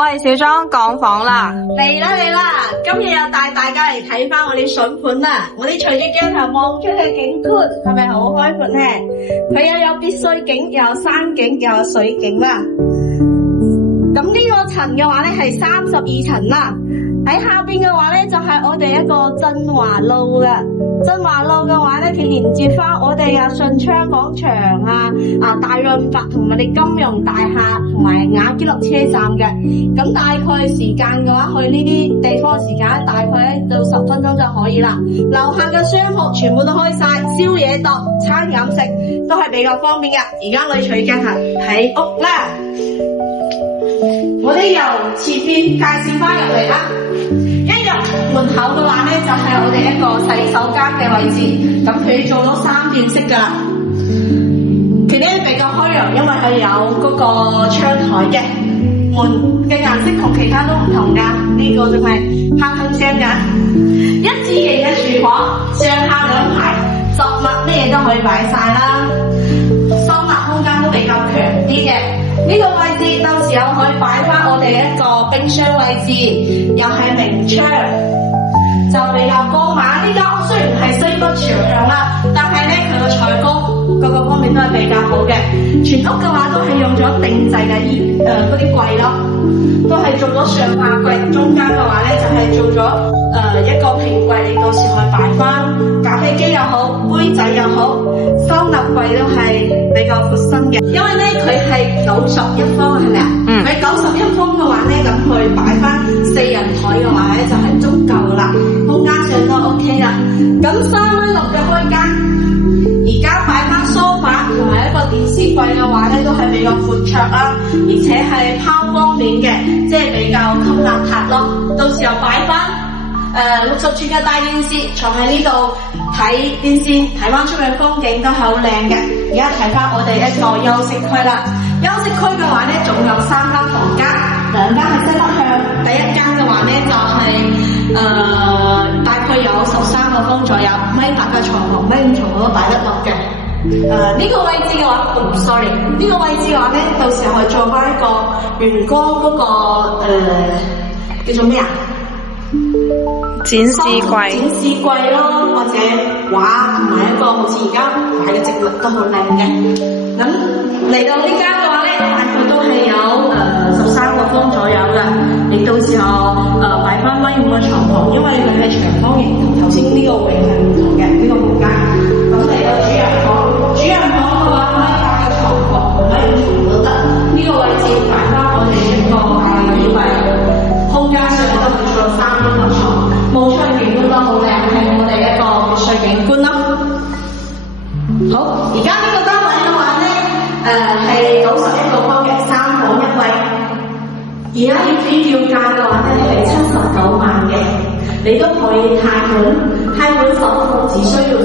喂，小莊講房啦，嚟啦！今日又帶大家嚟睇翻我啲筍盤啦。我哋隨住鏡頭望出去嘅景觀係咪好開闊呢？佢又有別墅景，又有山景，又有水景啦。咁呢個層嘅話咧係32層啦。喺下邊嘅話咧就係我哋一個振華路啦。振華路嘅話咧，佢連接翻我哋順昌廣場大潤發同埋啲金融大廈同埋雅基樂車站嘅。咁大概時間嘅話，去呢啲地方嘅時間大概到10分鐘就可以啦。樓下嘅商鋪全部都開晒，宵夜檔、餐飲食都係比較方便嘅。而家我哋取鏡頭睇屋啦。我哋由前邊介紹翻入嚟啦。一入門口嘅話咧，就係我哋一個洗手間嘅位置。咁佢做咗3段式噶啦。佢咧比較開揚，因為佢有嗰個窗台嘅。門嘅顏色同其他都唔同噶。呢個就係黑黑聲噶。一字形嘅廚房，上下2排，雜物咩嘢都可以擺晒啦。收納空間都比較強啲嘅。呢個位置到時候可以擺翻我哋一個冰箱位置，又係明窗，就比較高嘛。呢間屋雖然係西北朝向啦，但係咧佢個採光各個方面都係比較好嘅。全屋嘅話都係用咗定製嘅嗰啲櫃咯，都係做咗上下櫃，中間嘅話咧就係做咗一個平櫃，你到時可以擺翻咖啡機又好，杯仔又好，收納櫃都係比較闊身嘅。因為咧佢係91方係咪啊？佢91方嘅話咧，咁佢擺翻4人台嘅話咧就係足夠啦，空間上都 OK 啦。咁3蚊6嘅開間，而家擺翻梳化同埋一個電視櫃嘅話咧，都係比較闊綽啦，而且係拋光面嘅，即係比較吸納塔咯。到時候擺翻60寸嘅大電視，坐喺呢度睇電視，睇翻出面風景都係好靚嘅。而家睇翻我哋一個休息區啦。休息區嘅話咧，總有3間房間，2間係西北向，第一間嘅話咧就係大概有13個方左右，1.8嘅床同1.5床都擺得落嘅。呢個位置嘅話，sorry，呢個位置嘅話咧，到時候去做翻一個陽光嗰個叫做咩啊？展示櫃咯，或者畫同埋一個好似而家擺嘅植物都好靚嘅。咁嚟到呢間嘅話咧，大概都係有13個方左右嘅。你到時候擺翻1.5嘅床鋪，因為佢係長方形，同頭先呢個位係唔同嘅呢個空間。咁嚟到主人房嘅話，可以搭個床鋪同1.5床都得。呢個位置擺翻我哋一個衣櫃，空間上都係做咗3個床。冇窗景觀都好靚，係我哋一個別墅景觀咯。好，而家呢個單位嘅話咧，係91個方嘅3房1衛，而家業主要價嘅話咧係79萬嘅，你都可以貸款首付只需要